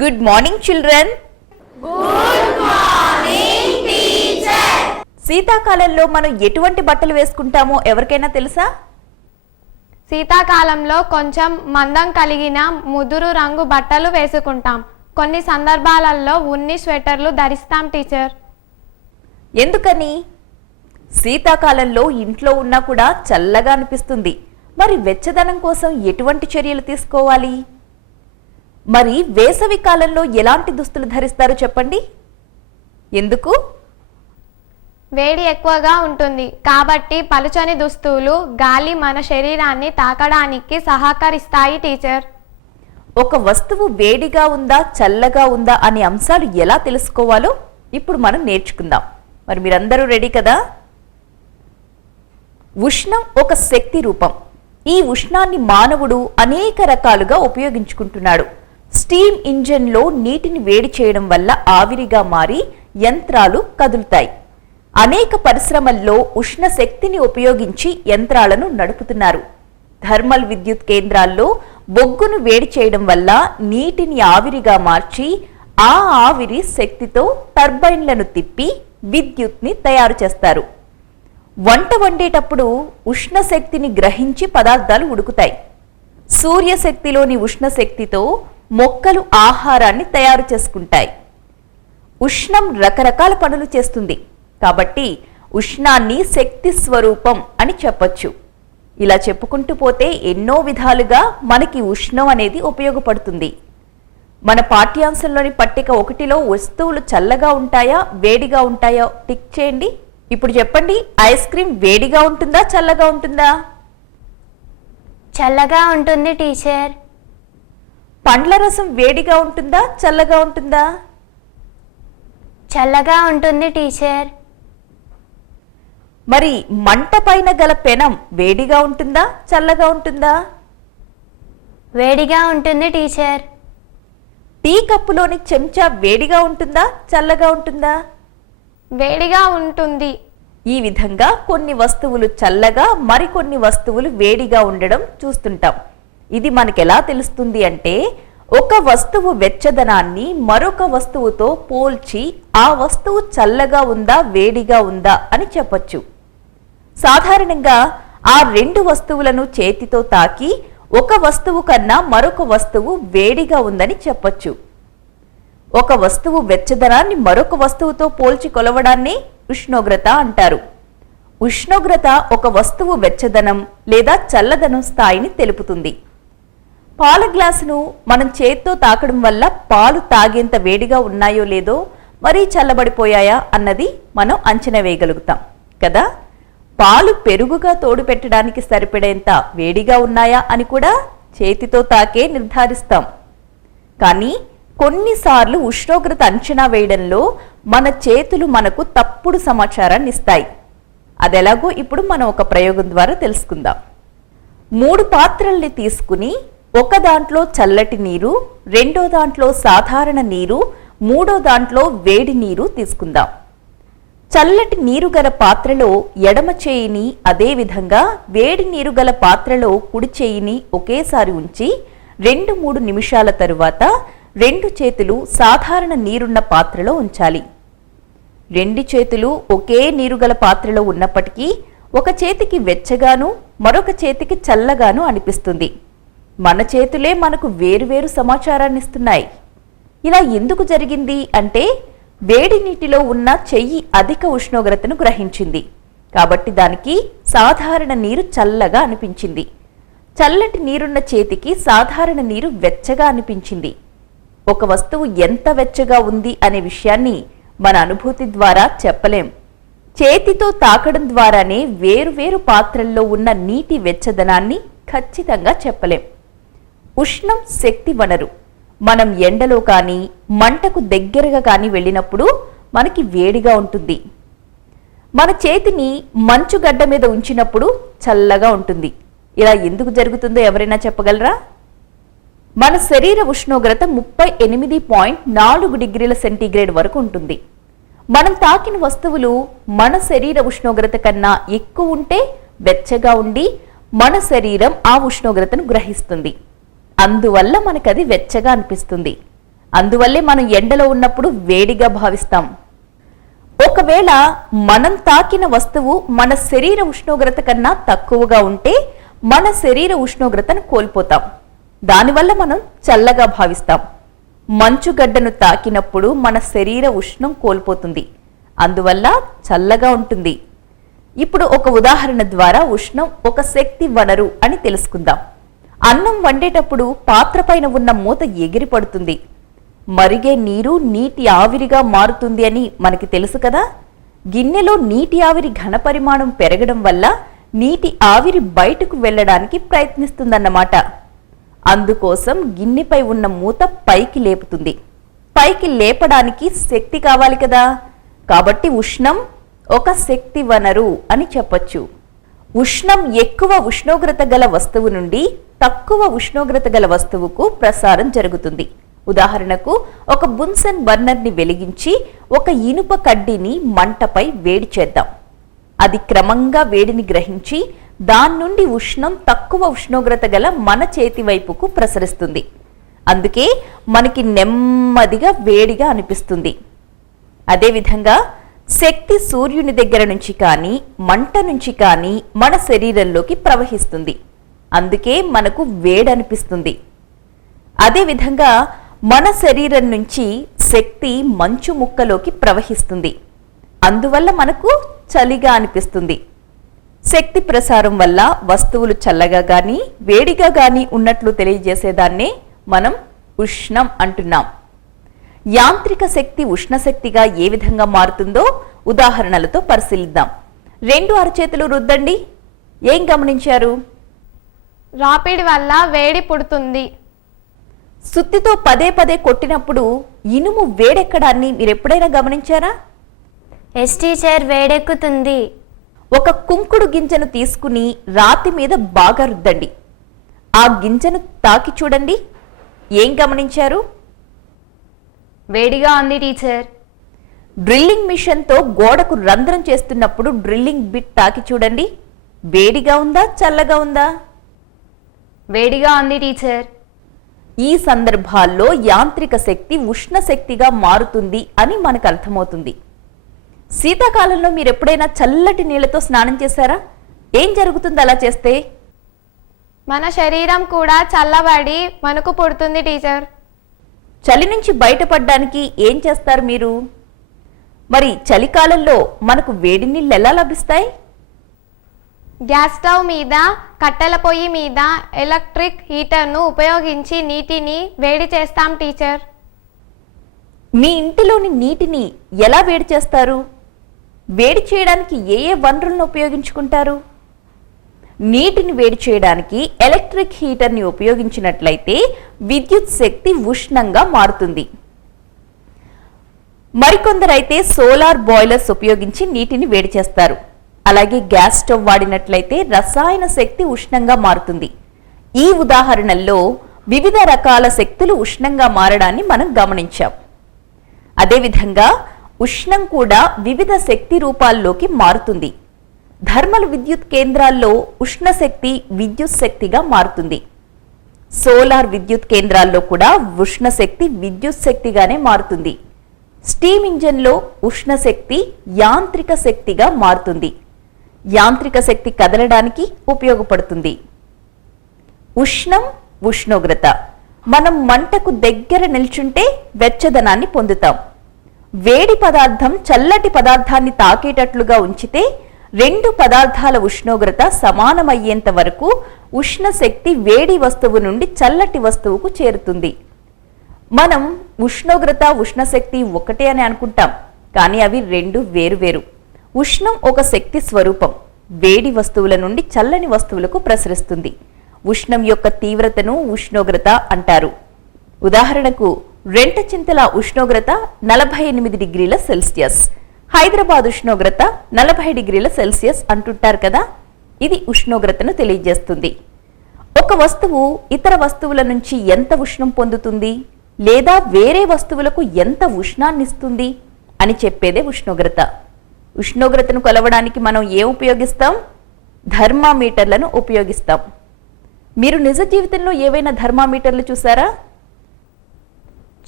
Good morning children. Good morning teacher. శీతాకాలంలో మనం ఎటువంటి బట్టలు వేసుకుంటామో ఎవరికైనా తెలుసా? శీతాకాలంలో కొంచెం మందం కలిగిన ముదురు రంగు బట్టలు వేసుకుంటాం. కొన్ని సందర్భాలలో ఉన్ని స్వెటర్లు ధరిస్తాం టీచర్. ఎందుకని? శీతాకాలంలో ఇంట్లో ఉన్నా కూడా చల్లగా అనిపిస్తుంది. మరి వెచ్చదనం కోసం ఎటువంటి చర్యలు తీసుకోవాలి? మరి వేసవి కాలంలో ఎలాంటి దుస్తులు ధరిస్తారో చెప్పండి. ఎందుకు? వేడి ఎక్కువగా ఉంటుంది కాబట్టి పలుచని దుస్తులు గాలి మన శరీరాన్ని తాకడానికి సహకరిస్తాయి టీచర్. ఒక వస్తువు వేడిగా ఉందా చల్లగా ఉందా అనే అంశాలు ఎలా తెలుసుకోవాలో ఇప్పుడు మనం నేర్చుకుందాం. మరి మీరందరూ రెడీ కదా? ఉష్ణం ఒక శక్తి రూపం. ఈ ఉష్ణాన్ని మానవుడు అనేక రకాలుగా ఉపయోగించుకుంటున్నాడు. స్టీమ్ ఇంజిన్లో నీటిని వేడి చేయడం వల్ల ఆవిరిగా మారి యంత్రాలు కదులుతాయి. అనేక పరిశ్రమల్లో ఉష్ణ శక్తిని ఉపయోగించి యంత్రాలను నడుపుతున్నారు. థర్మల్ విద్యుత్ కేంద్రాల్లో బొగ్గును వేడి చేయడం వల్ల నీటిని ఆవిరిగా మార్చి ఆ ఆవిరి శక్తితో టర్బైన్లను తిప్పి విద్యుత్ని తయారు చేస్తారు. వంట వండేటప్పుడు ఉష్ణ శక్తిని గ్రహించి పదార్థాలు ఉడుకుతాయి. సూర్యశక్తిలోని ఉష్ణ శక్తితో మొక్కలు ఆహారాన్ని తయారు చేసుకుంటాయి. ఉష్ణం రకరకాల పనులు చేస్తుంది కాబట్టి ఉష్ణాన్ని శక్తి స్వరూపం అని చెప్పొచ్చు. ఇలా చెప్పుకుంటూ పోతే ఎన్నో విధాలుగా మనకి ఉష్ణం అనేది ఉపయోగపడుతుంది. మన పాఠ్యాంశంలోని పట్టిక 1లో వస్తువులు చల్లగా ఉంటాయా వేడిగా ఉంటాయో టిక్ చేయండి. ఇప్పుడు చెప్పండి, ఐస్ క్రీమ్ వేడిగా ఉంటుందా చల్లగా ఉంటుందా? చల్లగా ఉంటుంది టీచర్. పండ్ల రసం వేడిగా ఉంటుందా చల్లగా ఉంటుందా? చల్లగా ఉంటుంది టీచర్. మరి మంట పైన గల పెనం వేడిగా ఉంటుందా చల్లగా ఉంటుందా? వేడిగా ఉంటుంది టీచర్. టీ కప్పులోని చెంచా వేడిగా ఉంటుందా చల్లగా ఉంటుందా? వేడిగా ఉంటుంది. ఈ విధంగా కొన్ని వస్తువులు చల్లగా మరికొన్ని వస్తువులు వేడిగా ఉండడం చూస్తుంటాం. ఇది మనకెలా తెలుస్తుంది అంటే, ఒక వస్తువు వెచ్చదనాన్ని మరొక వస్తువుతో పోల్చి ఆ వస్తువు చల్లగా ఉందా వేడిగా ఉందా అని చెప్పొచ్చు. సాధారణంగా ఆ రెండు వస్తువులను చేతితో తాకి ఒక వస్తువు కన్నా మరొక వస్తువు వేడిగా ఉందని చెప్పొచ్చు. ఒక వస్తువు వెచ్చదనాన్ని మరొక వస్తువుతో పోల్చి కొలవడాన్ని ఉష్ణోగ్రత అంటారు. ఉష్ణోగ్రత ఒక వస్తువు వెచ్చదనం లేదా చల్లదనం స్థాయిని తెలుపుతుంది. పాల గ్లాసును మనం చేత్తో తాకడం వల్ల పాలు తాగేంత వేడిగా ఉన్నాయో లేదో, మరీ చల్లబడిపోయాయా అన్నది మనం అంచనా వేయగలుగుతాం కదా. పాలు పెరుగుగా తోడు పెట్టడానికి సరిపడేంత వేడిగా ఉన్నాయా అని కూడా చేతితో తాకే నిర్ధారిస్తాం. కానీ కొన్నిసార్లు ఉష్ణోగ్రత అంచనా వేయడంలో మన చేతులు మనకు తప్పుడు సమాచారాన్ని ఇస్తాయి. అదెలాగో ఇప్పుడు మనం ఒక ప్రయోగం ద్వారా తెలుసుకుందాం. 3 పాత్రల్ని తీసుకుని ఒక దాంట్లో చల్లటి నీరు, రెండో దాంట్లో సాధారణ నీరు, మూడో దాంట్లో వేడి నీరు తీసుకుందాం. చల్లటి నీరు గల పాత్రలో ఎడమ చేయిని, అదేవిధంగా వేడి నీరు గల పాత్రలో కుడి చేయిని ఒకేసారి ఉంచి 2-3 నిమిషాల తరువాత 2 చేతులు సాధారణ నీరున్న పాత్రలో ఉంచాలి. 2 చేతులు ఒకే నీరుగల పాత్రలో ఉన్నప్పటికీ ఒక చేతికి వెచ్చగాను మరొక చేతికి చల్లగాను అనిపిస్తుంది. మన చేతులే మనకు వేరువేరు సమాచారాన్ని ఇస్తున్నాయి. ఇలా ఎందుకు జరిగింది అంటే, వేడి నీటిలో ఉన్న చెయ్యి అధిక ఉష్ణోగ్రతను గ్రహించింది కాబట్టి దానికి సాధారణ నీరు చల్లగా అనిపించింది. చల్లటి నీరున్న చేతికి సాధారణ నీరు వెచ్చగా అనిపించింది. ఒక వస్తువు ఎంత వెచ్చగా ఉంది అనే విషయాన్ని మన అనుభూతి ద్వారా చెప్పలేం. చేతితో తాకడం ద్వారానే వేరువేరు పాత్రల్లో ఉన్న నీటి వెచ్చదనాన్ని ఖచ్చితంగా చెప్పలేం. ఉష్ణం శక్తి వనరు. మనం ఎండలో కానీ మంటకు దగ్గరగా కానీ వెళ్ళినప్పుడు మనకి వేడిగా ఉంటుంది. మన చేతిని మంచుగడ్డ మీద ఉంచినప్పుడు చల్లగా ఉంటుంది. ఇలా ఎందుకు జరుగుతుందో ఎవరైనా చెప్పగలరా? మన శరీర ఉష్ణోగ్రత 38.4 డిగ్రీల సెంటీగ్రేడ్ వరకు ఉంటుంది. మనం తాకిన వస్తువులు మన శరీర ఉష్ణోగ్రత కన్నా ఎక్కువ ఉంటే వెచ్చగా ఉండి మన శరీరం ఆ ఉష్ణోగ్రతను గ్రహిస్తుంది. అందువల్ల మనకది వెచ్చగా అనిపిస్తుంది. అందువల్లే మనం ఎండలో ఉన్నప్పుడు వేడిగా భావిస్తాం. ఒకవేళ మనం తాకిన వస్తువు మన శరీర ఉష్ణోగ్రత కన్నా తక్కువగా ఉంటే మన శరీర ఉష్ణోగ్రతను కోల్పోతాం. దానివల్ల మనం చల్లగా భావిస్తాం. మంచుగడ్డను తాకినప్పుడు మన శరీర ఉష్ణం కోల్పోతుంది, అందువల్ల చల్లగా ఉంటుంది. ఇప్పుడు ఒక ఉదాహరణ ద్వారా ఉష్ణం ఒక శక్తి వనరు అని తెలుసుకుందాం. అన్నం వండేటప్పుడు పాత్ర పైన ఉన్న మూత ఎగిరి పడుతుంది. మరిగే నీరు నీటి ఆవిరిగా మారుతుంది అని మనకి తెలుసు కదా. గిన్నెలో నీటి ఆవిరి ఘన పరిమాణం పెరగడం వల్ల నీటి ఆవిరి బయటకు వెళ్ళడానికి ప్రయత్నిస్తుందన్నమాట. అందుకోసం గిన్నెపై ఉన్న మూత పైకి లేపుతుంది. పైకి లేపడానికి శక్తి కావాలి కదా. కాబట్టి ఉష్ణం ఒక శక్తి వనరు అని చెప్పొచ్చు. ఉష్ణం ఎక్కువ ఉష్ణోగ్రత గల వస్తువు నుండి తక్కువ ఉష్ణోగ్రత గల వస్తువుకు ప్రసారం జరుగుతుంది. ఉదాహరణకు ఒక బున్సన్ బర్నర్ని వెలిగించి ఒక ఇనుప కడ్డీని మంటపై వేడి చేద్దాం. అది క్రమంగా వేడిని గ్రహించి దాని నుండి ఉష్ణం తక్కువ ఉష్ణోగ్రత గల మన చేతి వైపుకు ప్రసరిస్తుంది. అందుకే మనకి నెమ్మదిగా వేడిగా అనిపిస్తుంది. అదేవిధంగా శక్తి సూర్యుని దగ్గర నుంచి కానీ మంట నుంచి కానీ మన శరీరంలోకి ప్రవహిస్తుంది. అందుకే మనకు వేడనిపిస్తుంది. అదేవిధంగా మన శరీరం నుంచి శక్తి మంచు ముక్కలోకి ప్రవహిస్తుంది. అందువల్ల మనకు చలిగా అనిపిస్తుంది. శక్తి ప్రసారం వల్ల వస్తువులు చల్లగా గాని వేడిగా గాని ఉన్నట్లు తెలియజేసేదాన్నే మనం ఉష్ణం అంటున్నాం. యాంత్రిక శక్తి ఉష్ణశక్తిగా ఏ విధంగా మారుతుందో ఉదాహరణలతో పరిశీలిద్దాం. 2 అరచేతులు రుద్దండి. ఏం గమనించారు? రాపిడి వల్ల వేడి పుడుతుంది. సుత్తితో పదే పదే కొట్టినప్పుడు ఇనుము వేడెక్కడాన్ని మీరెప్పుడైనా గమనించారా? ఎస్ టీచర్, వేడెక్కుతుంది. ఒక కుంకుడు గింజను తీసుకుని రాతి మీద బాగా రుద్దండి. ఆ గింజను తాకి చూడండి. ఏం గమనించారు? వేడిగా ఉంది టీచర్. డ్రిల్లింగ్ మిషన్తో గోడకు రంధ్రం చేస్తున్నప్పుడు డ్రిల్లింగ్ బిట్ తాకి చూడండి. వేడిగా ఉందా చల్లగా ఉందా? వేడిగా ఉంది టీచర్. ఈ సందర్భాల్లో యాంత్రిక శక్తి ఉష్ణ శక్తిగా మారుతుంది అని మనకు అర్థమవుతుంది. శీతాకాలంలో మీరు ఎప్పుడైనా చల్లటి నీళ్లతో స్నానం చేశారా? ఏం జరుగుతుంది అలా చేస్తే? మన శరీరం కూడా చల్లబడి మనకు పుడుతుంది టీచర్. చలి నుంచి బయటపడడానికి ఏం చేస్తారు మీరు? మరి చలికాలంలో మనకు వేడి నీళ్ళు ఎలా లభిస్తాయి? గ్యాస్ స్టవ్ మీద, కట్టెల పొయ్యి మీద ఎలక్ట్రిక్ హీటర్ను ఉపయోగించి నీటిని వేడి చేస్తాం టీచర్. మీ ఇంటిలోని నీటిని ఎలా వేడి చేస్తారు? వేడి చేయడానికి ఏ ఏ వనరులను ఉపయోగించుకుంటారు? నీటిని వేడి చేయడానికి ఎలక్ట్రిక్ హీటర్ని ఉపయోగించినట్లయితే విద్యుత్ శక్తి ఉష్ణంగా మారుతుంది. మరికొందరైతే సోలార్ బాయిలర్స్ ఉపయోగించి నీటిని వేడి చేస్తారు. అలాగే గ్యాస్ స్టవ్ వాడినట్లయితే రసాయన శక్తి ఉష్ణంగా మారుతుంది. ఈ ఉదాహరణల్లో వివిధ రకాల శక్తులు ఉష్ణంగా మారడాన్ని మనం గమనించాం. అదేవిధంగా ఉష్ణం కూడా వివిధ శక్తి రూపాల్లోకి మారుతుంది. థర్మల్ విద్యుత్ కేంద్రాల్లో ఉష్ణశక్తి విద్యుత్ శక్తిగా మారుతుంది. సోలార్ విద్యుత్ కేంద్రాల్లో కూడా ఉష్ణశక్తి విద్యుత్ శక్తిగానే మారుతుంది. స్టీమ్ ఇంజన్లో ఉష్ణశక్తి యాంత్రిక శక్తిగా మారుతుంది. యాంత్రిక శక్తి కదలడానికి ఉపయోగపడుతుంది. ఉష్ణం, ఉష్ణోగ్రత. మనం మంటకు దగ్గర నిల్చుంటే వెచ్చదనాన్ని పొందుతాం. వేడి పదార్థం చల్లటి పదార్థాన్ని తాకేటట్లుగా ఉంచితే 2 పదార్థాల ఉష్ణోగ్రత సమానమయ్యేంత వరకు ఉష్ణశక్తి వేడి వస్తువు నుండి చల్లటి వస్తువుకు చేరుతుంది. మనం ఉష్ణోగ్రత, ఉష్ణశక్తి ఒకటే అని అనుకుంటాం, కానీ అవి 2 వేరువేరు. ఉష్ణం ఒక శక్తి స్వరూపం. వేడి వస్తువుల నుండి చల్లని వస్తువులకు ప్రసరిస్తుంది. ఉష్ణం యొక్క తీవ్రతను ఉష్ణోగ్రత అంటారు. ఉదాహరణకు రెంటచింతల ఉష్ణోగ్రత 48 డిగ్రీల సెల్సియస్, హైదరాబాద్ ఉష్ణోగ్రత 40 డిగ్రీల సెల్సియస్ అంటుంటారు కదా. ఇది ఉష్ణోగ్రతను తెలియజేస్తుంది. ఒక వస్తువు ఇతర వస్తువుల నుంచి ఎంత ఉష్ణం పొందుతుంది లేదా వేరే వస్తువులకు ఎంత ఉష్ణాన్నిస్తుంది అని చెప్పేదే ఉష్ణోగ్రత. ఉష్ణోగ్రతను కొలవడానికి మనం ఏం ఉపయోగిస్తాం? థర్మామీటర్లను ఉపయోగిస్తాం. మీరు నిజ జీవితంలో ఏవైనా థర్మామీటర్లు చూసారా?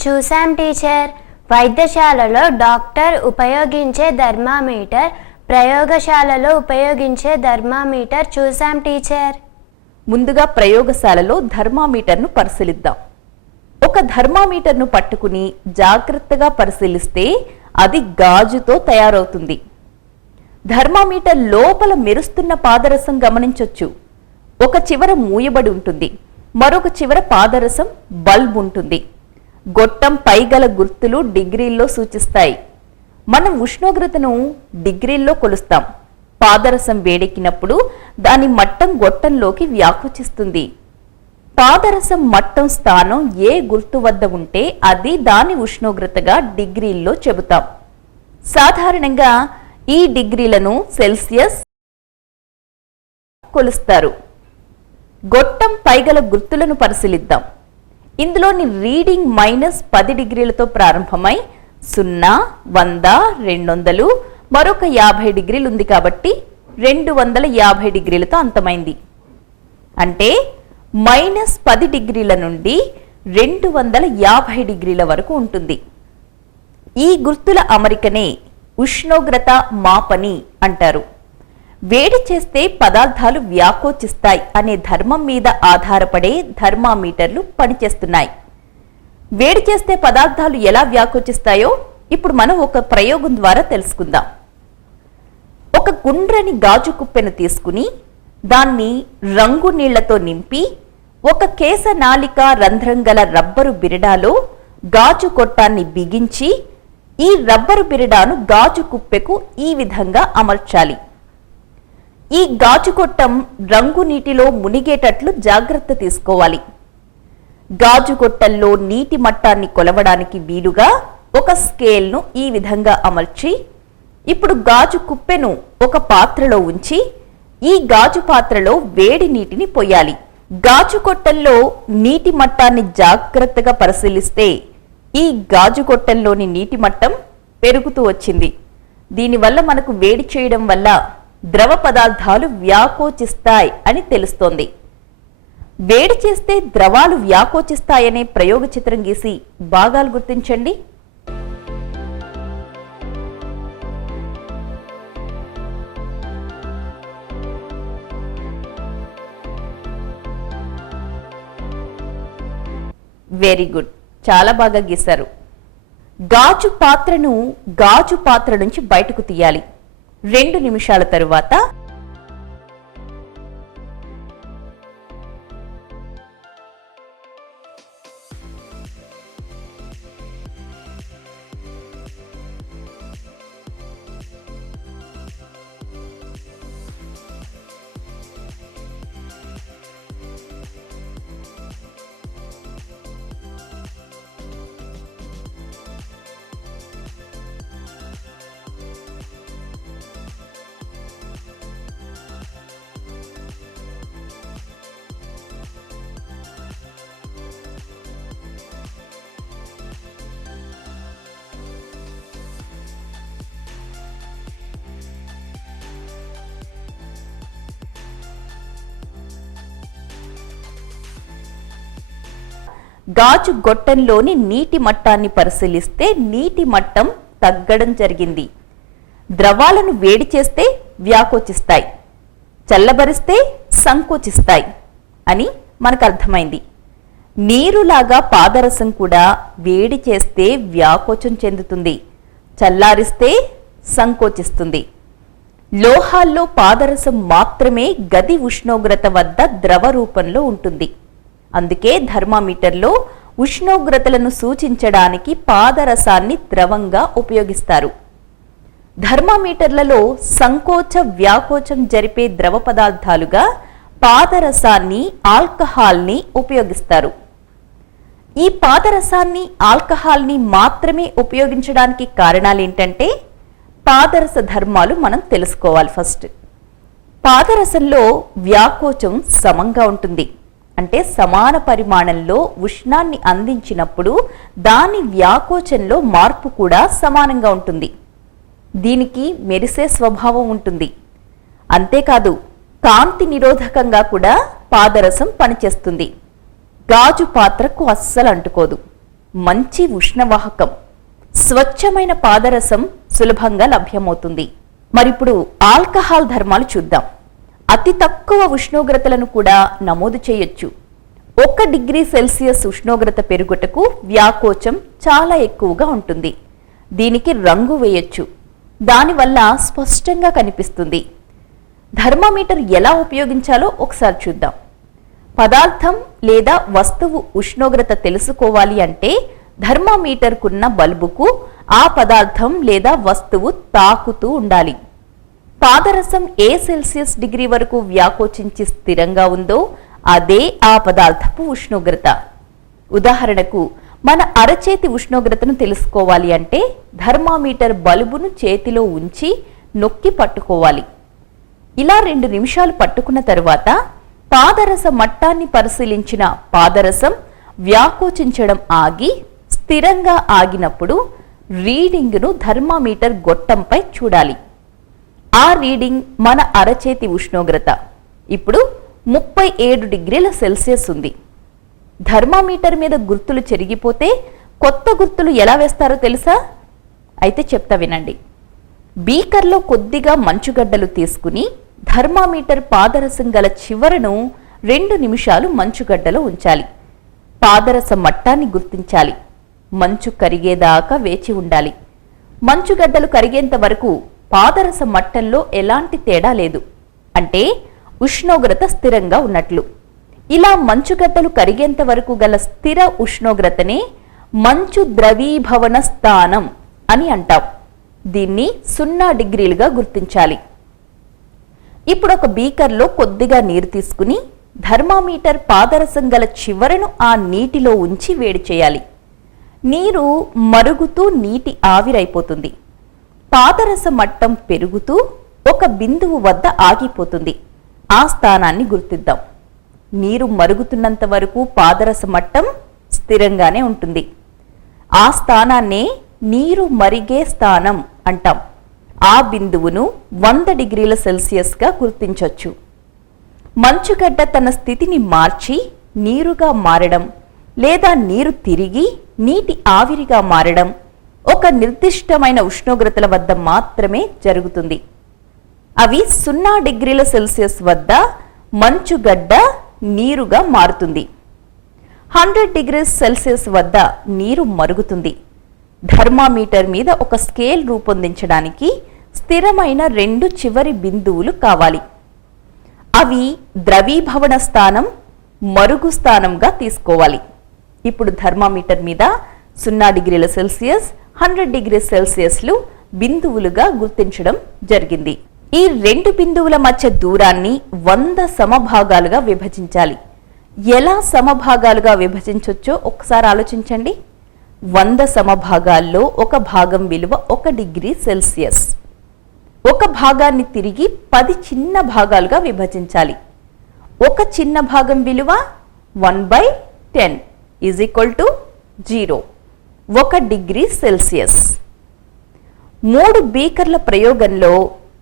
చూసాం టీచర్. వైద్యశాలలో డాక్టర్ ఉపయోగించే థర్మామీటర్, ప్రయోగశాలలో ఉపయోగించే థర్మామీటర్ చూసాం టీచర్. ముందుగా ప్రయోగశాలలో థర్మామీటర్ను పరిశీలిద్దాం. ఒక థర్మామీటర్ను పట్టుకుని జాగ్రత్తగా పరిశీలిస్తే అది గాజుతో తయారవుతుంది. థర్మామీటర్ లోపల మెరుస్తున్న పాదరసం గమనించొచ్చు. ఒక చివర మూయబడి ఉంటుంది, మరొక చివర పాదరసం బల్బ్ ఉంటుంది. గొట్టం పైగల గుర్తులు డిగ్రీల్లో సూచిస్తాయి. మనం ఉష్ణోగ్రతను డిగ్రీల్లో కొలుస్తాం. పాదరసం వేడెక్కినప్పుడు దాని మట్టం గొట్టంలోకి వ్యాకోచిస్తుంది. పాదరసం మట్టం స్థానం ఏ గుర్తు వద్ద ఉంటే అది దాని ఉష్ణోగ్రతగా డిగ్రీల్లో చెబుతాం. సాధారణంగా ఈ డిగ్రీలను సెల్సియస్ కొలుస్తారు. గొట్టం పైగల గుర్తులను పరిశీలిద్దాం. ఇందులోని రీడింగ్ -10 డిగ్రీలతో ప్రారంభమై 0, 100, 200, మరొక 50 డిగ్రీలు ఉంది కాబట్టి 250 డిగ్రీలతో అంతమైంది. అంటే -10 డిగ్రీల నుండి 250 డిగ్రీల వరకు ఉంటుంది. ఈ గుర్తుల అమరికనే ఉష్ణోగ్రత మాపని అంటారు. వేడి చేస్తే పదార్థాలు వ్యాకోచిస్తాయి అనే ధర్మం మీద ఆధారపడే థర్మామీటర్లు పనిచేస్తున్నాయి. వేడి చేస్తే పదార్థాలు ఎలా వ్యాకోచిస్తాయో ఇప్పుడు మనం ఒక ప్రయోగం ద్వారా తెలుసుకుందాం. ఒక గుండ్రని గాజు కుప్పెను తీసుకుని దాన్ని రంగు నీళ్లతో నింపి ఒక కేశనాళిక రంధ్రం గల రబ్బరు బిరడాలో గాజు కొట్టాన్ని బిగించి ఈ రబ్బరు బిరడాను గాజు కుప్పెకు ఈ విధంగా అమర్చాలి. ఈ గాజు కొట్టం రంగు నీటిలో మునిగేటట్లు జాగ్రత్త తీసుకోవాలి. గాజు కొట్టంలో నీటి మట్టాన్ని కొలవడానికి వీలుగా ఒక స్కేల్ను ఈ విధంగా అమర్చి ఇప్పుడు గాజు కుప్పెను ఒక పాత్రలో ఉంచి ఈ గాజు పాత్రలో వేడి నీటిని పోయాలి. గాజు కొట్టంలో నీటి మట్టాన్ని జాగ్రత్తగా పరిశీలిస్తే ఈ గాజు కొట్టంలోని నీటి మట్టం పెరుగుతూ వచ్చింది. దీనివల్ల మనకు వేడి చేయడం వల్ల ద్రవ పదార్థాలు వ్యాకోచిస్తాయి అని తెలుస్తోంది. వేడి చేస్తే ద్రవాలు వ్యాకోచిస్తాయనే ప్రయోగ చిత్రం గీసి భాగాలు గుర్తించండి. వెరీ గుడ్, చాలా బాగా గీశారు. గాజు పాత్రను గాజు పాత్ర నుంచి బయటకు తీయాలి. 2 నిమిషాల తరువాత గాజు గొట్టంలోని నీటి మట్టాన్ని పరిశీలిస్తే నీటి మట్టం తగ్గడం జరిగింది. ద్రవాలను వేడి చేస్తే వ్యాకోచిస్తాయి, చల్లబరిస్తే సంకోచిస్తాయి అని మనకు అర్థమైంది. నీరులాగా పాదరసం కూడా వేడి చేస్తే వ్యాకోచం చెందుతుంది, చల్లారిస్తే సంకోచిస్తుంది. లోహాల్లో పాదరసం మాత్రమే గది ఉష్ణోగ్రత వద్ద ద్రవ రూపంలో ఉంటుంది. అందుకే థర్మామీటర్లో ఉష్ణోగ్రతలను సూచించడానికి పాదరసాన్ని ద్రవంగా ఉపయోగిస్తారు. థర్మామీటర్లలో సంకోచ వ్యాకోచం జరిపే ద్రవ పదార్థాలుగా పాదరసాన్ని, ఆల్కహాల్ని ఉపయోగిస్తారు. ఈ పాదరసాన్ని, ఆల్కహాల్ని మాత్రమే ఉపయోగించడానికి కారణాలేంటంటే పాదరస ధర్మాలు మనం తెలుసుకోవాలి. ఫస్ట్, పాదరసంలో వ్యాకోచం సమంగా ఉంటుంది. అంటే సమాన పరిమాణంలో ఉష్ణాన్ని అందించినప్పుడు దాని వ్యాకోచంలో మార్పు కూడా సమానంగా ఉంటుంది. దీనికి మెరిసే స్వభావం ఉంటుంది. అంతేకాదు కాంతి నిరోధకంగా కూడా పాదరసం పనిచేస్తుంది. గాజు పాత్రకు అస్సలు అంటుకోదు. మంచి ఉష్ణవాహకం. స్వచ్ఛమైన పాదరసం సులభంగా లభ్యమవుతుంది. మరిప్పుడు ఆల్కహాల్ ధర్మాలు చూద్దాం. అతి తక్కువ ఉష్ణోగ్రతలను కూడా నమోదు చేయొచ్చు. 1 డిగ్రీ సెల్సియస్ ఉష్ణోగ్రత పెరుగుటకు వ్యాకోచం చాలా ఎక్కువగా ఉంటుంది. దీనికి రంగు వేయొచ్చు. దానివల్ల స్పష్టంగా కనిపిస్తుంది. థర్మామీటర్ ఎలా ఉపయోగించాలో ఒకసారి చూద్దాం. పదార్థం లేదా వస్తువు ఉష్ణోగ్రత తెలుసుకోవాలి అంటే థర్మామీటర్కున్న బల్బుకు ఆ పదార్థం లేదా వస్తువు తాకుతూ ఉండాలి. పాదరసం ఏ సెల్సియస్ డిగ్రీ వరకు వ్యాకోచించి స్థిరంగా ఉందో అదే ఆ పదార్థపు ఉష్ణోగ్రత. ఉదాహరణకు మన అరచేతి ఉష్ణోగ్రతను తెలుసుకోవాలి అంటే థర్మామీటర్ బల్బును చేతిలో ఉంచి నొక్కి పట్టుకోవాలి. ఇలా 2 నిమిషాలు పట్టుకున్న తరువాత పాదరస మట్టాన్ని పరిశీలించిన పాదరసం వ్యాకోచించడం ఆగి స్థిరంగా ఆగినప్పుడు రీడింగ్ను థర్మామీటర్ గొట్టంపై చూడాలి. ఆ రీడింగ్ మన అరచేతి ఉష్ణోగ్రత. ఇప్పుడు 37 డిగ్రీల సెల్సియస్ ఉంది. థర్మామీటర్ మీద గుర్తులు చెరిగిపోతే కొత్త గుర్తులు ఎలా వేస్తారో తెలుసా? అయితే చెప్తా వినండి. బీకర్లో కొద్దిగా మంచుగడ్డలు తీసుకుని థర్మామీటర్ పాదరసం గల చివరను 2 నిమిషాలు మంచుగడ్డలో ఉంచాలి. పాదరస మట్టాన్ని గుర్తించాలి. మంచు కరిగేదాకా వేచి ఉండాలి. మంచుగడ్డలు కరిగేంత వరకు పాదరస మట్టంలో ఎలాంటి తేడా లేదు, అంటే ఉష్ణోగ్రత స్థిరంగా ఉన్నట్లు. ఇలా మంచుగడ్డలు కరిగేంత వరకు గల స్థిర ఉష్ణోగ్రతనే మంచు ద్రవీభవన స్థానం అని అంటాం. దీన్ని 0 డిగ్రీలుగా గుర్తించాలి. ఇప్పుడు ఒక బీకర్లో కొద్దిగా నీరు తీసుకుని థర్మామీటర్ పాదరసం గల చివరను ఆ నీటిలో ఉంచి వేడి చేయాలి. నీరు మరుగుతూ నీటి ఆవిరైపోతుంది. పాదరస మట్టం పెరుగుతూ ఒక బిందువు వద్ద ఆగిపోతుంది. ఆ స్థానాన్ని గుర్తిద్దాం. నీరు మరుగుతున్నంత వరకు పాదరస మట్టం స్థిరంగానే ఉంటుంది. ఆ స్థానాన్నే నీరు మరిగే స్థానం అంటాం. ఆ బిందువును 100 డిగ్రీల సెల్సియస్గా గుర్తించవచ్చు. మంచుగడ్డ తన స్థితిని మార్చి నీరుగా మారడం లేదా నీరు తిరిగి నీటి ఆవిరిగా మారడం ఒక నిర్దిష్టమైన ఉష్ణోగ్రతల వద్ద మాత్రమే జరుగుతుంది. అవి 0 డిగ్రీల సెల్సియస్ వద్ద మంచుగడ్డ నీరుగా మారుతుంది. 100 డిగ్రీల సెల్సియస్ వద్ద నీరు మరుగుతుంది. థర్మామీటర్ మీద ఒక స్కేల్ రూపొందించడానికి స్థిరమైన 2 చివరి బిందువులు కావాలి. అవి ద్రవీభవన స్థానం, మరుగు స్థానంగా తీసుకోవాలి. ఇప్పుడు థర్మామీటర్ మీద 0 డిగ్రీల సెల్సియస్, 100 డిగ్రీ సెల్సియస్లు బిందువులుగా గుర్తించడం జరిగింది. ఈ 2 బిందువుల మధ్య దూరాన్ని 100 సమభాగాలుగా విభజించాలి. ఎలా సమభాగాలుగా విభజించవచ్చో ఒకసారి ఆలోచించండి. 100 సమభాగాల్లో ఒక భాగం విలువ 1 డిగ్రీ సెల్సియస్. ఒక భాగాన్ని తిరిగి 10 చిన్న భాగాలుగా విభజించాలి. ఒక చిన్న భాగం విలువ 1/10 = 0, 1 డిగ్రీ సెల్సియస్. 3 బీకర్ల ప్రయోగంలో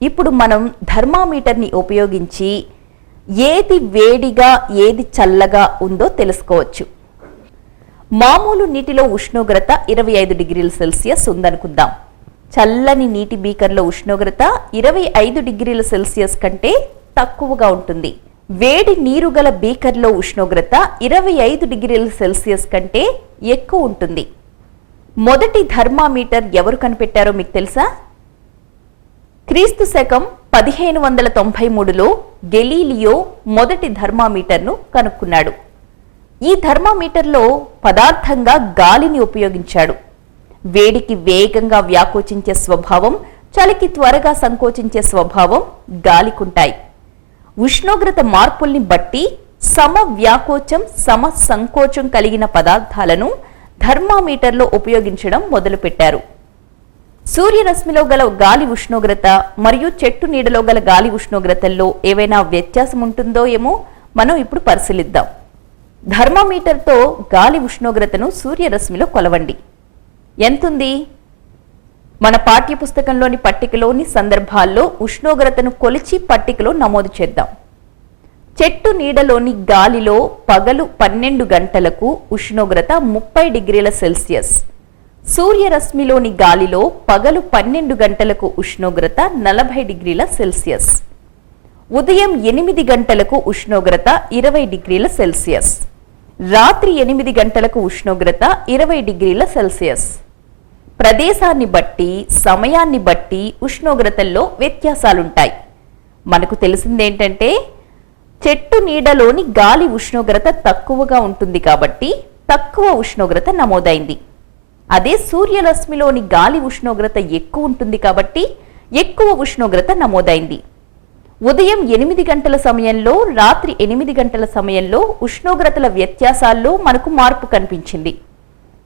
ఇప్పుడు మనం థర్మామీటర్ని ఉపయోగించి ఏది వేడిగా ఏది చల్లగా ఉందో తెలుసుకోవచ్చు. మామూలు నీటిలో ఉష్ణోగ్రత 25 డిగ్రీల సెల్సియస్ ఉందనుకుందాం. చల్లని నీటి బీకర్లో ఉష్ణోగ్రత 25 డిగ్రీల సెల్సియస్ కంటే తక్కువగా ఉంటుంది. వేడి నీరు గల బీకర్లో ఉష్ణోగ్రత 25 డిగ్రీల సెల్సియస్ కంటే ఎక్కువ ఉంటుంది. మొదటి థర్మామీటర్ ఎవరు కనిపెట్టారో మీకు తెలుసా? క్రీస్తు శకం 1593లో గెలీలియో మొదటి థర్మామీటర్ను కనుక్కున్నాడు. ఈ థర్మామీటర్లో పదార్థంగా గాలిని ఉపయోగించాడు. వేడికి వేగంగా వ్యాకోచించే స్వభావం, చలికి త్వరగా సంకోచించే స్వభావం గాలికుంటాయి. ఉష్ణోగ్రత మార్పుల్ని బట్టి సమ వ్యాకోచం, సమ సంకోచం కలిగిన పదార్థాలను థర్మామీటర్లో ఉపయోగించడం మొదలుపెట్టారు. సూర్యరశ్మిలో గల గాలి ఉష్ణోగ్రత మరియు చెట్టు నీడలో గల గాలి ఉష్ణోగ్రతల్లో ఏవైనా వ్యత్యాసం ఉంటుందో ఏమో మనం ఇప్పుడు పరిశీలిద్దాం. థర్మామీటర్తో గాలి ఉష్ణోగ్రతను సూర్యరశ్మిలో కొలవండి. ఎంతుంది? మన పాఠ్యపుస్తకంలోని పట్టికలోని సందర్భాల్లో ఉష్ణోగ్రతను కొలిచి పట్టికలో నమోదు చేద్దాం. చెట్టు నీడలోని గాలిలో పగలు 12 గంటలకు ఉష్ణోగ్రత 30 డిగ్రీల సెల్సియస్, సూర్యరశ్మిలోని గాలిలో పగలు 12 గంటలకు ఉష్ణోగ్రత 40 డిగ్రీల సెల్సియస్, ఉదయం 8 గంటలకు ఉష్ణోగ్రత 20 డిగ్రీల సెల్సియస్, రాత్రి 8 గంటలకు ఉష్ణోగ్రత 20 డిగ్రీల సెల్సియస్. ప్రదేశాన్ని బట్టి సమయాన్ని బట్టి ఉష్ణోగ్రతల్లో వ్యత్యాసాలుంటాయి. మనకు తెలిసిందేంటంటే చెట్టు నీడలోని గాలి ఉష్ణోగ్రత తక్కువగా ఉంటుంది కాబట్టి తక్కువ ఉష్ణోగ్రత నమోదైంది. అదే సూర్యరశ్మిలోని గాలి ఉష్ణోగ్రత ఎక్కువ ఉంటుంది కాబట్టి ఎక్కువ ఉష్ణోగ్రత నమోదైంది. ఉదయం 8 గంటల సమయంలో రాత్రి 8 గంటల సమయంలో ఉష్ణోగ్రతల వ్యత్యాసాల్లో మనకు మార్పు కనిపించింది.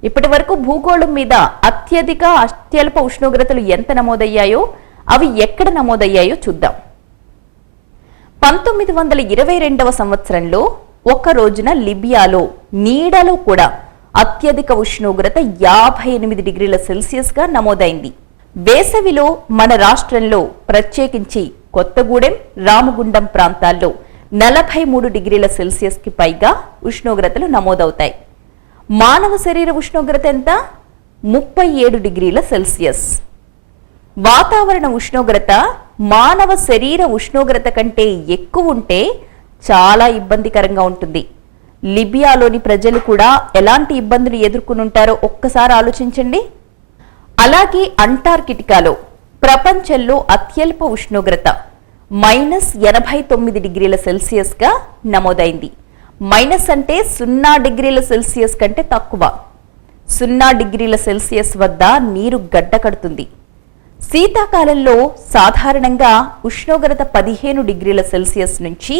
ఇప్పటి వరకు భూగోళం మీద అత్యధిక అత్యల్ప ఉష్ణోగ్రతలు ఎంత నమోదయ్యాయో అవి ఎక్కడ నమోదయ్యాయో చూద్దాం. 1922వ సంవత్సరంలో ఒక రోజున లిబియాలో నీడలో కూడా అత్యధిక ఉష్ణోగ్రత 58 డిగ్రీల సెల్సియస్ గా నమోదైంది. వేసవిలో మన రాష్ట్రంలో ప్రత్యేకించి కొత్తగూడెం, రామగుండం ప్రాంతాల్లో 43 డిగ్రీల సెల్సియస్ కి పైగా ఉష్ణోగ్రతలు నమోదవుతాయి. మానవ శరీర ఉష్ణోగ్రత ఎంత? 37 డిగ్రీల సెల్సియస్. వాతావరణ ఉష్ణోగ్రత మానవ శరీర ఉష్ణోగ్రత కంటే ఎక్కువ ఉంటే చాలా ఇబ్బందికరంగా ఉంటుంది. లిబియాలోని ప్రజలు కూడా ఎలాంటి ఇబ్బందులు ఎదుర్కొనుంటారో ఒక్కసారి ఆలోచించండి. అలాగే అంటార్కిటికాలో ప్రపంచంలో అత్యల్ప ఉష్ణోగ్రత -89 డిగ్రీల సెల్సియస్ గా నమోదైంది. మైనస్ అంటే 0 డిగ్రీల సెల్సియస్ కంటే తక్కువ. 0 డిగ్రీల సెల్సియస్ వద్ద నీరు గడ్డకడుతుంది. శీతాకాలంలో సాధారణంగా ఉష్ణోగ్రత 15 డిగ్రీల సెల్సియస్ నుంచి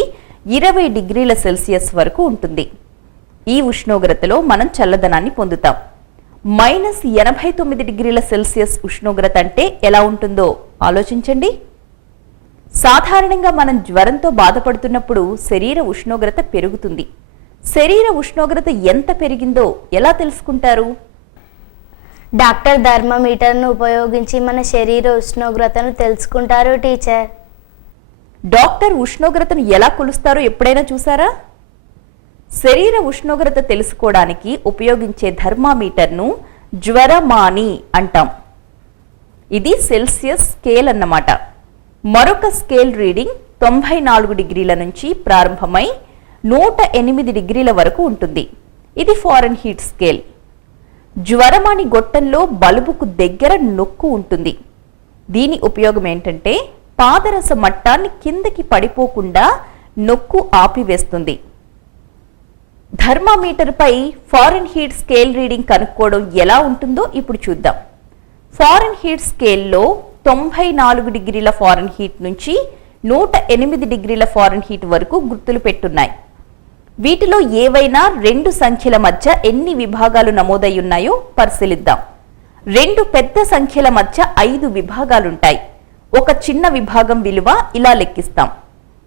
20 డిగ్రీల సెల్సియస్ వరకు ఉంటుంది. ఈ ఉష్ణోగ్రతలో మనం చల్లదనాన్ని పొందుతాం. -89 డిగ్రీల సెల్సియస్ ఉష్ణోగ్రత అంటే ఎలా ఉంటుందో ఆలోచించండి. సాధారణంగా మనం జ్వరంతో బాధపడుతున్నప్పుడు శరీర ఉష్ణోగ్రత పెరుగుతుంది. శరీర ఉష్ణోగ్రత ఎంత పెరిగిందో ఎలా తెలుసుకుంటారు? డాక్టర్ థర్మామీటర్ను ఉపయోగించి మన శరీర ఉష్ణోగ్రతను తెలుసుకుంటారు టీచర్. డాక్టర్ ఉష్ణోగ్రతను ఎలా కొలుస్తారో ఎప్పుడైనా చూసారా? శరీర ఉష్ణోగ్రత తెలుసుకోవడానికి ఉపయోగించే థర్మామీటర్ను జ్వరమాని అంటాం. ఇది సెల్సియస్ స్కేల్ అన్నమాట. మరొక స్కేల్ రీడింగ్ 94 డిగ్రీల నుంచి ప్రారంభమై 108 డిగ్రీల వరకు ఉంటుంది. ఇది ఫారెన్ హీట్ స్కేల్. జ్వరమాని గొట్టంలో బల్బుకు దగ్గర నొక్కు ఉంటుంది. దీని ఉపయోగం ఏంటంటే పాదరస మట్టాన్ని కిందకి పడిపోకుండా నొక్కు ఆపివేస్తుంది. థర్మామీటర్ పై ఫారెన్ హీట్ స్కేల్ రీడింగ్ కనుక్కోవడం ఎలా ఉంటుందో ఇప్పుడు చూద్దాం. ఫారెన్ హీట్ స్కేల్లో 94 డిగ్రీల ఫారెన్ హీట్ నుంచి 108 డిగ్రీల ఫారెన్ హీట్ వరకు గుర్తులు పెట్టున్నాయి. వీటిలో ఏవైనా 2 సంఖ్యల మధ్య ఎన్ని విభాగాలు నమోదై ఉన్నాయో పరిశీలిద్దాం. 2 పెద్ద సంఖ్యల మధ్య 5 విభాగాలుంటాయి. ఒక చిన్న విభాగం విలువ ఇలా లెక్కిస్తాం.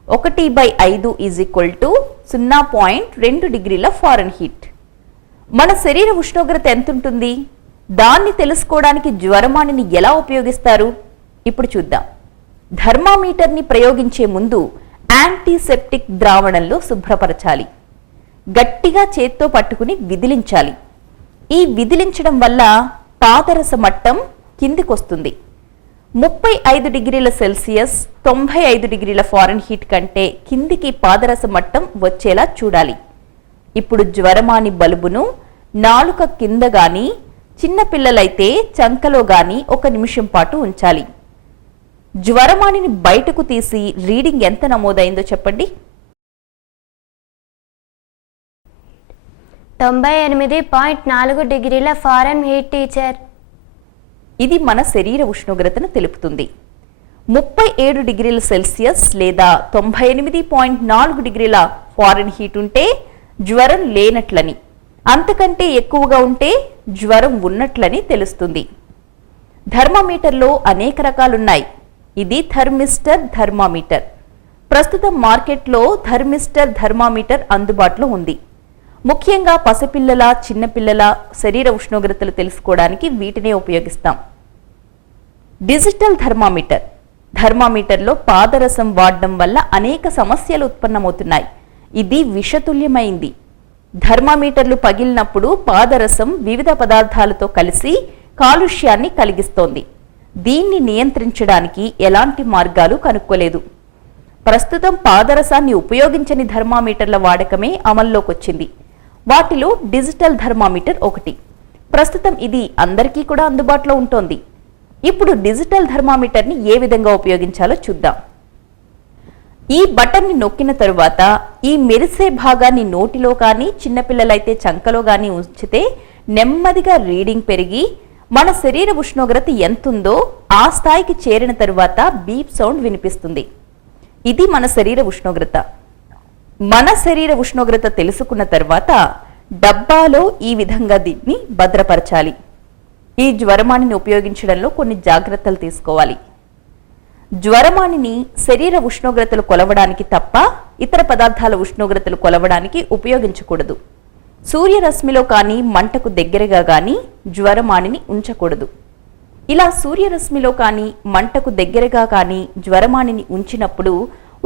1/5 = 0.2 డిగ్రీల ఫారెన్ హీట్. మన శరీర ఉష్ణోగ్రత ఎంతుంటుంది? దాన్ని తెలుసుకోవడానికి జ్వరమానిని ఎలా ఉపయోగిస్తారు ఇప్పుడు చూద్దాం. థర్మామీటర్ని ప్రయోగించే ముందు యాంటీసెప్టిక్ ద్రావణంలో శుభ్రపరచాలి. గట్టిగా చేత్తో పట్టుకుని విదిలించాలి. ఈ విదిలించడం వల్ల పాదరస మట్టం కిందికొస్తుంది. 35 డిగ్రీల సెల్సియస్ 95 డిగ్రీల ఫారెన్ హీట్ కంటే కిందికి పాదరస మట్టం వచ్చేలా చూడాలి. ఇప్పుడు జ్వరమాని బల్బును నాలుక కింద గాని, చిన్నపిల్లలైతే చంకలో గాని 1 నిమిషం పాటు ఉంచాలి. జ్వరమానిని బయటకు తీసి రీడింగ్ ఎంత నమోదైందో చెప్పండి. 98.4 డిగ్రీల ఫారెన్ హీట్ టీచర్. ఇది మన శరీర ఉష్ణోగ్రతను తెలుపుతుంది. 37 డిగ్రీల సెల్సియస్ లేదా 98.4 డిగ్రీల ఫారెన్ హీట్ ఉంటే జ్వరం లేనట్లని, అంతకంటే ఎక్కువగా ఉంటే జ్వరం ఉన్నట్లని తెలుస్తుంది. థర్మామీటర్లో అనేక రకాలున్నాయి. ఇది థర్మిస్టర్ థర్మామీటర్. ప్రస్తుతం మార్కెట్లో థర్మిస్టర్ థర్మామీటర్ అందుబాటులో ఉంది. ముఖ్యంగా పసిపిల్లల, చిన్నపిల్లల శరీర ఉష్ణోగ్రతలు తెలుసుకోవడానికి వీటినే ఉపయోగిస్తాం. డిజిటల్ థర్మామీటర్ థర్మామీటర్లో పాదరసం వాడడం వల్ల అనేక సమస్యలు ఉత్పన్నమవుతున్నాయి. ఇది విషతుల్యమైంది. థర్మామీటర్లు పగిలినప్పుడు పాదరసం వివిధ పదార్థాలతో కలిసి కాలుష్యాన్ని కలిగిస్తోంది. దీన్ని నియంత్రించడానికి ఎలాంటి మార్గాలు కనుక్కోలేదు. ప్రస్తుతం పాదరసాన్ని ఉపయోగించని థర్మామీటర్ల వాడకమే అమల్లోకొచ్చింది. వాటిలో డిజిటల్ థర్మామీటర్ ఒకటి. ప్రస్తుతం ఇది అందరికీ కూడా అందుబాటులో ఉంటోంది. ఇప్పుడు డిజిటల్ థర్మామీటర్ని ఏ విధంగా ఉపయోగించాలో చూద్దాం. ఈ బటన్ని నొక్కిన తరువాత ఈ మెరిసే భాగాన్ని నోటిలో కానీ చిన్నపిల్లలైతే చంకలో కానీ ఉంచితే నెమ్మదిగా రీడింగ్ పెరిగి మన శరీర ఉష్ణోగ్రత ఎంతుందో ఆ స్థాయికి చేరిన తరువాత బీప్ సౌండ్ వినిపిస్తుంది. ఇది మన శరీర ఉష్ణోగ్రత. మన శరీర ఉష్ణోగ్రత తెలుసుకున్న తర్వాత డబ్బాలో ఈ విధంగా దీన్ని భద్రపరచాలి. ఈ జ్వరమానిని ఉపయోగించడంలో కొన్ని జాగ్రత్తలు తీసుకోవాలి. జ్వరమానిని శరీర ఉష్ణోగ్రతలు కొలవడానికి తప్ప ఇతర పదార్థాల ఉష్ణోగ్రతలు కొలవడానికి ఉపయోగించకూడదు. సూర్యరశ్మిలో కానీ మంటకు దగ్గరగా కానీ జ్వరమానిని ఉంచకూడదు. ఇలా సూర్యరశ్మిలో కానీ మంటకు దగ్గరగా కానీ జ్వరమానిని ఉంచినప్పుడు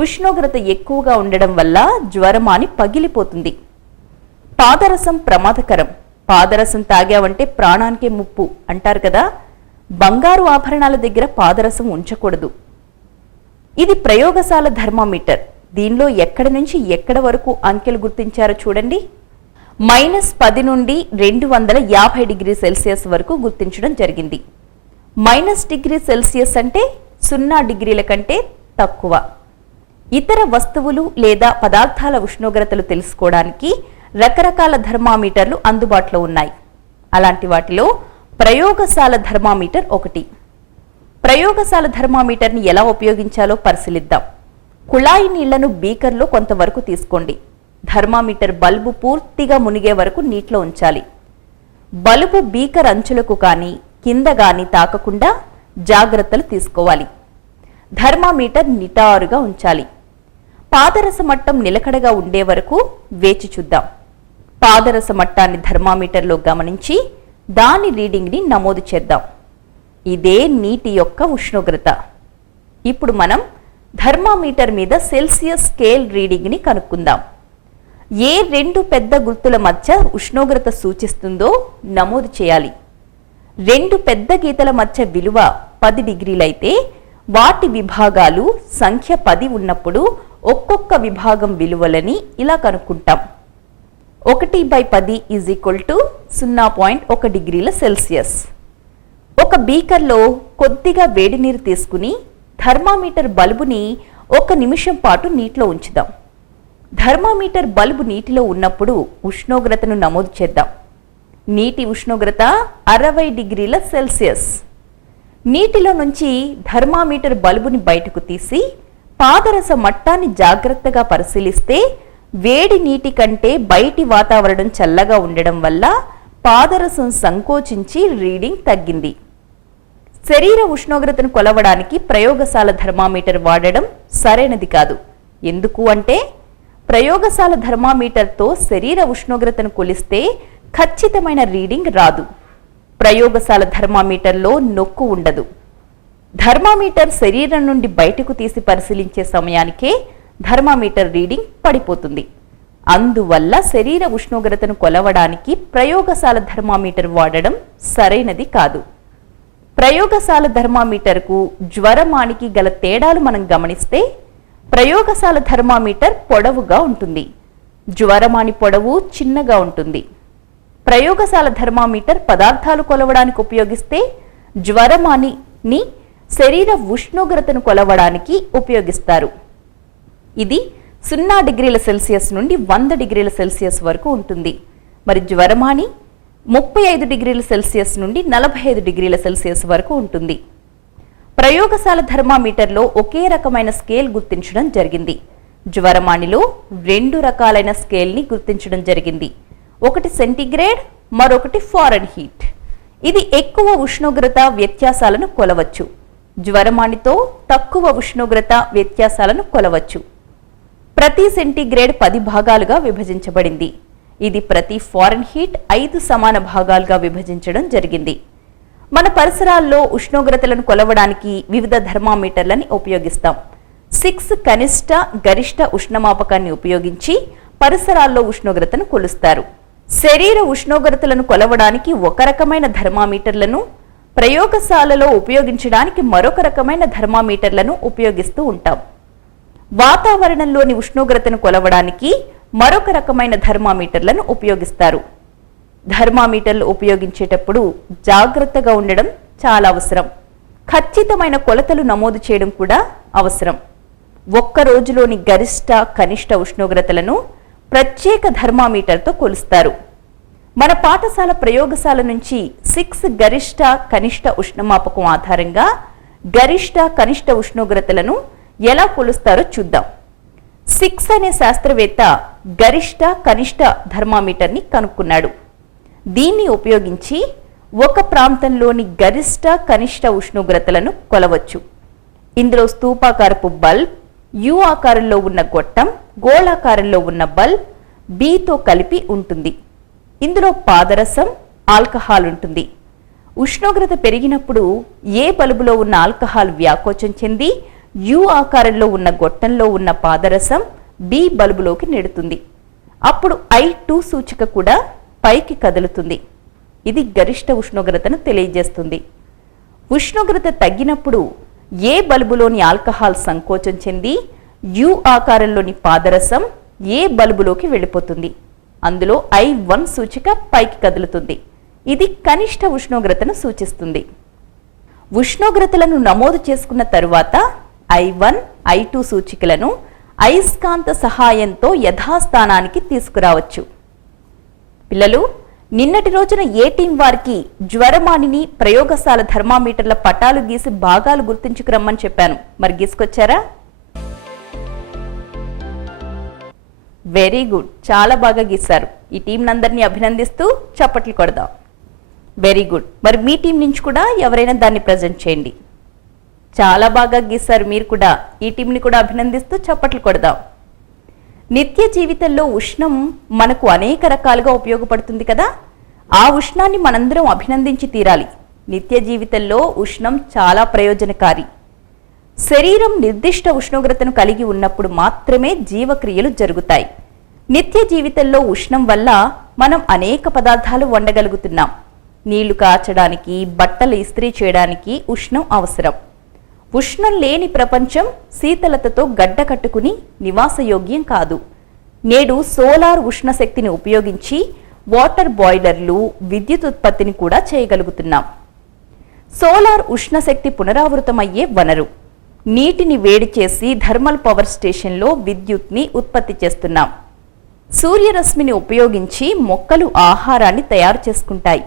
ఉష్ణోగ్రత ఎక్కువగా ఉండడం వల్ల జ్వరమాని పగిలిపోతుంది. పాదరసం ప్రమాదకరం. పాదరసం తాగావంటే ప్రాణానికే ముప్పు అంటారు కదా. బంగారు ఆభరణాల దగ్గర పాదరసం ఉంచకూడదు. ఇది ప్రయోగశాల థర్మామీటర్. దీనిలో ఎక్కడి నుంచి ఎక్కడ వరకు అంకెలు గుర్తించారో చూడండి. -10 నుండి 250 డిగ్రీ సెల్సియస్ వరకు గుర్తించడం జరిగింది. -°C అంటే 0 డిగ్రీల కంటే తక్కువ. ఇతర వస్తువులు లేదా పదార్థాల ఉష్ణోగ్రతలు తెలుసుకోవడానికి రకరకాల థర్మామీటర్లు అందుబాటులో ఉన్నాయి. అలాంటి వాటిలో ప్రయోగశాల థర్మామీటర్ ఒకటి. ప్రయోగశాల థర్మామీటర్ని ఎలా ఉపయోగించాలో పరిశీలిద్దాం. కుళాయి నీళ్లను బీకర్లో కొంతవరకు తీసుకోండి. థర్మామీటర్ బల్బు పూర్తిగా మునిగే వరకు నీటిలో ఉంచాలి. బల్బు బీకర్ అంచులకు కానీ కింద కానీ తాకకుండా జాగ్రత్తలు తీసుకోవాలి. థర్మామీటర్ నిటారుగా ఉంచాలి. పాదరస మట్టం నిలకడగా ఉండే వరకు వేచి చూద్దాం. పాదరస మట్టాన్ని థర్మామీటర్లో గమనించి దాని రీడింగ్ని నమోదు చేద్దాం. ఇదే నీటి యొక్క ఉష్ణోగ్రత. ఇప్పుడు మనం థర్మామీటర్ మీద సెల్సియస్ స్కేల్ రీడింగ్ని కనుక్కుందాం. ఏ రెండు పెద్ద గుర్తుల మధ్య ఉష్ణోగ్రత సూచిస్తుందో నమోదు చేయాలి. రెండు పెద్ద గీతల మధ్య విలువ 10 డిగ్రీలైతే వాటి విభాగాలు సంఖ్య 10 ఉన్నప్పుడు ఒక్కొక్క విభాగం విలువలని ఇలా కనుక్కుంటాం. 1/10 = 0.1 డిగ్రీల సెల్సియస్. ఒక బీకర్లో కొద్దిగా వేడి నీరు తీసుకుని థర్మామీటర్ బల్బుని 1 నిమిషం పాటు నీటిలో ఉంచుదాం. థర్మామీటర్ బల్బు నీటిలో ఉన్నప్పుడు ఉష్ణోగ్రతను నమోదు చేద్దాం. నీటి ఉష్ణోగ్రత 60 డిగ్రీల సెల్సియస్. నీటిలో నుంచి థర్మామీటర్ బల్బుని బయటకు తీసి పాదరస మట్టాన్ని జాగ్రత్తగా పరిశీలిస్తే వేడి నీటి కంటే బయటి వాతావరణం చల్లగా ఉండడం వల్ల పాదరసం సంకోచించి రీడింగ్ తగ్గింది. శరీర ఉష్ణోగ్రతను కొలవడానికి ప్రయోగశాల థర్మామీటర్ వాడడం సరైనది కాదు. ఎందుకు అంటే ప్రయోగశాల థర్మామీటర్తో శరీర ఉష్ణోగ్రతను కొలిస్తే ఖచ్చితమైన రీడింగ్ రాదు. ప్రయోగశాల థర్మామీటర్లో నొక్కు ఉండదు. థర్మామీటర్ శరీరం నుండి బయటకు తీసి పరిశీలించే సమయానికే థర్మామీటర్ రీడింగ్ పడిపోతుంది. అందువల్ల శరీర ఉష్ణోగ్రతను కొలవడానికి ప్రయోగశాల థర్మామీటర్ వాడడం సరైనది కాదు. ప్రయోగశాల థర్మామీటర్కు జ్వరమానికి గల తేడాలు మనం గమనిస్తే ప్రయోగశాల థర్మామీటర్ పొడవుగా ఉంటుంది. జ్వరమాని పొడవు చిన్నగా ఉంటుంది. ప్రయోగశాల థర్మామీటర్ పదార్థాలు కొలవడానికి ఉపయోగిస్తే జ్వరమానిని శరీర ఉష్ణోగ్రతను కొలవడానికి ఉపయోగిస్తారు. ఇది 0 డిగ్రీల సెల్సియస్ నుండి 100 డిగ్రీల సెల్సియస్ వరకు ఉంటుంది. మరి జ్వరమాని 35 డిగ్రీల సెల్సియస్ నుండి 45 డిగ్రీల సెల్సియస్ వరకు ఉంటుంది. ప్రయోగశాల థర్మామీటర్లో ఒకే రకమైన స్కేల్ గుర్తించడం జరిగింది. జ్వరమానిలో 2 రకాలైన స్కేల్ని గుర్తించడం జరిగింది. ఒకటి సెంటీగ్రేడ్, మరొకటి ఫారెన్హీట్. ఇది ఎక్కువ ఉష్ణోగ్రత వ్యత్యాసాలను కొలవచ్చు. జ్వరమానితో తక్కువ ఉష్ణోగ్రత వ్యత్యాసాలను కొలవచ్చు. ప్రతి సెంటీగ్రేడ్ 10 భాగాలుగా విభజించబడింది. ఇది ప్రతి ఫారెన్హీట్ 5 సమాన భాగాలుగా విభజించడం జరిగింది. మన పరిసరాల్లో ఉష్ణోగ్రతలను కొలవడానికి వివిధ థర్మామీటర్లని ఉపయోగిస్తాం. 6 కనిష్ట గరిష్ట ఉష్ణమాపకాన్ని ఉపయోగించి పరిసరాల్లో ఉష్ణోగ్రతను కొలుస్తారు. శరీర ఉష్ణోగ్రతలను కొలవడానికి ఒక రకమైన థర్మామీటర్లను, ప్రయోగశాలలో ఉపయోగించడానికి మరొక రకమైన థర్మామీటర్లను ఉపయోగిస్తూ ఉంటాం. వాతావరణంలోని ఉష్ణోగ్రతను కొలవడానికి మరొక రకమైన థర్మామీటర్లను ఉపయోగిస్తారు. థర్మామీటర్లు ఉపయోగించేటప్పుడు జాగ్రత్తగా ఉండడం చాలా అవసరం. ఖచ్చితమైన కొలతలు నమోదు చేయడం కూడా అవసరం. ఒక్క రోజులోని గరిష్ట కనిష్ట ఉష్ణోగ్రతలను ప్రత్యేక థర్మామీటర్తో కొలుస్తారు. మన పాఠశాల ప్రయోగశాల నుంచి 6 గరిష్ట కనిష్ట ఉష్ణమాపకం ఆధారంగా గరిష్ట కనిష్ట ఉష్ణోగ్రతలను ఎలా కొలుస్తారో చూద్దాం. 6 అనే శాస్త్రవేత్త గరిష్ట కనిష్ట థర్మామీటర్ని కనుక్కున్నాడు. దీన్ని ఉపయోగించి ఒక ప్రాంతంలోని గరిష్ట కనిష్ట ఉష్ణోగ్రతలను కొలవచ్చు. ఇందులో స్తూపాకారపు బల్బ్, యు ఆకారంలో ఉన్న గొట్టం, గోళాకారంలో ఉన్న బల్బ్ బితో కలిపి ఉంటుంది. ఇందులో పాదరసం, ఆల్కహాల్ ఉంటుంది. ఉష్ణోగ్రత పెరిగినప్పుడు ఏ బల్బులో ఉన్న ఆల్కహాల్ వ్యాకోచం చెంది యు ఆకారంలో ఉన్న గొట్టంలో ఉన్న పాదరసం బి బల్బులోకి నెడుతుంది. అప్పుడు I2 సూచిక కూడా పైకి కదులుతుంది. ఇది గరిష్ట ఉష్ణోగ్రతను తెలియజేస్తుంది. ఉష్ణోగ్రత తగ్గినప్పుడు ఏ బల్బులోని ఆల్కహాల్ సంకోచం చెంది యు ఆకారంలోని పాదరసం ఏ బల్బులోకి వెళ్ళిపోతుంది. అందులో I1 సూచిక పైకి కదులుతుంది. ఇది కనిష్ట ఉష్ణోగ్రతను సూచిస్తుంది. ఉష్ణోగ్రతలను నమోదు చేసుకున్న తరువాత I1, I2 సూచికలను అయస్కాంత సహాయంతో యథాస్థానానికి తీసుకురావచ్చు. పిల్లలు, నిన్నటి రోజున ఏ టీం వారికి జ్వరమానిని ప్రయోగశాల థర్మామీటర్ల పటాలు గీసి భాగాలు గుర్తుంచుకురమ్మని చెప్పాను. మరి గీసుకొచ్చారా? వెరీ గుడ్, చాలా బాగా గీశారు. ఈ టీం నందరినీ అభినందిస్తూ చప్పట్లు కొడదాం. Very good. మరి మీ టీం నుంచి కూడా ఎవరైనా దాన్ని ప్రజెంట్ చేయండి. చాలా బాగా గీశారు మీరు కూడా. ఈ టీంని కూడా అభినందిస్తూ చప్పట్లు కొడదాం. నిత్య జీవితంలో ఉష్ణం మనకు అనేక రకాలుగా ఉపయోగపడుతుంది కదా. ఆ ఉష్ణాన్ని మనందరం అభినందించి తీరాలి. నిత్య జీవితంలో ఉష్ణం చాలా ప్రయోజనకారి. శరీరం నిర్దిష్ట ఉష్ణోగ్రతను కలిగి ఉన్నప్పుడు మాత్రమే జీవక్రియలు జరుగుతాయి. నిత్య జీవితంలో ఉష్ణం వల్ల మనం అనేక పదార్థాలు వండగలుగుతున్నాం. నీళ్లు కాచడానికి, బట్టలు ఇస్త్రీ చేయడానికి ఉష్ణం అవసరం. ఉష్ణం లేని ప్రపంచం శీతలతతో గడ్డ కట్టుకుని నివాసయోగ్యం కాదు. నేడు సోలార్ ఉష్ణశక్తిని ఉపయోగించి వాటర్ బాయిలర్లు, విద్యుత్ ఉత్పత్తిని కూడా చేయగలుగుతున్నాం. సోలార్ ఉష్ణశక్తి పునరావృతమయ్యే వనరు. నీటిని వేడి చేసి థర్మల్ పవర్ స్టేషన్లో విద్యుత్ని ఉత్పత్తి చేస్తున్నాం. సూర్యరశ్మిని ఉపయోగించి మొక్కలు ఆహారాన్ని తయారు చేసుకుంటాయి.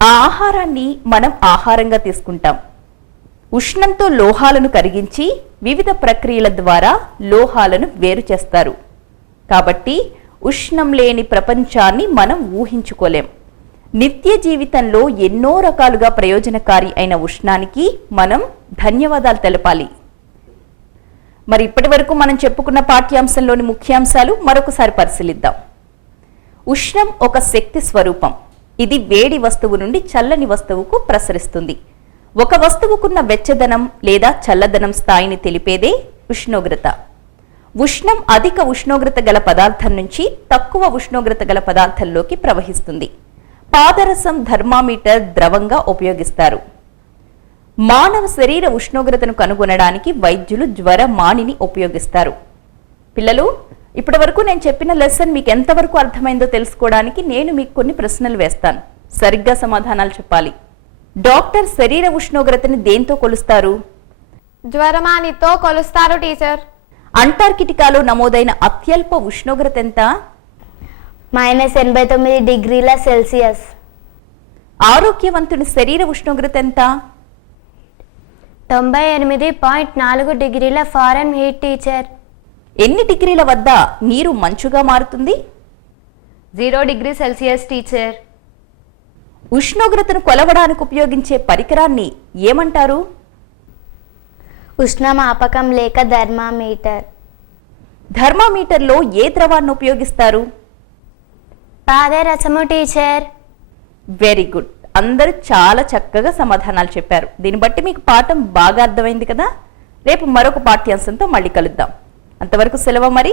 ఆ ఆహారాన్ని మనం ఆహారంగా తీసుకుంటాం. ఉష్ణంతో లోహాలను కరిగించి వివిధ ప్రక్రియల ద్వారా లోహాలను వేరు చేస్తారు. కాబట్టి ఉష్ణం లేని ప్రపంచాన్ని మనం ఊహించుకోలేం. నిత్య జీవితంలో ఎన్నో రకాలుగా ప్రయోజనకారి అయిన ఉష్ణానికి మనం ధన్యవాదాలు తెలపాలి. మరి ఇప్పటి వరకు మనం చెప్పుకున్న పాఠ్యాంశంలోని ముఖ్యాంశాలు మరొకసారి పరిశీలిద్దాం. ఉష్ణం ఒక శక్తి స్వరూపం. ఇది వేడి వస్తువు నుండి చల్లని వస్తువుకు ప్రసరిస్తుంది. ఒక వస్తువుకున్న వెచ్చదనం లేదా చల్లదనం స్థాయిని తెలిపేదే ఉష్ణోగ్రత. ఉష్ణం అధిక ఉష్ణోగ్రత గల పదార్థం నుంచి తక్కువ ఉష్ణోగ్రత గల పదార్థంలోకి ప్రవహిస్తుంది. పాదరసం థర్మామీటర్ ద్రవంగా ఉపయోగిస్తారు. మానవ శరీర ఉష్ణోగ్రతను కనుగొనడానికి వైద్యులు జ్వరమానిని ఉపయోగిస్తారు. పిల్లలు, ఇప్పటి వరకు నేను చెప్పిన లెసన్ మీకు ఎంతవరకు అర్థమైందో తెలుసుకోవడానికి నేను మీకు కొన్ని ప్రశ్నలు వేస్తాను. సరిగ్గా సమాధానాలు చెప్పాలి. డాక్టర్ శరీర ఉష్ణోగ్రతని దేంతో కొలుస్తారు? జ్వరమానితో కొలుస్తారు టీచర్. అంటార్కిటికాలో నమోదైన అత్యల్ప ఉష్ణోగ్రత ఎంత? -89 డిగ్రీల సెల్సియస్. ఆరోగ్యవంతుని శరీర ఉష్ణోగ్రత ఎంత? 98.4 డిగ్రీల ఫారెన్హీట్ టీచర్. ఎన్ని డిగ్రీల వద్ద నీరు మంచుగా మారుతుంది? 0 డిగ్రీ సెల్సియస్ టీచర్. ఉష్ణోగ్రతను కొలవడానికి ఉపయోగించే పరికరాన్ని ఏమంటారు? ఉష్ణమాపకం లేక థర్మామీటర్. థర్మామీటర్లో ఏ ద్రవాన్ని ఉపయోగిస్తారు? పాదరసము టీచర్. Very good. అందరూ చాలా చక్కగా సమాధానాలు చెప్పారు. దీన్ని బట్టి మీకు పాఠం బాగా అర్థమైంది కదా. రేపు మరొక పాఠ్యాంశంతో మళ్ళీ కలుద్దాం. అంతవరకు సెలవు మరి.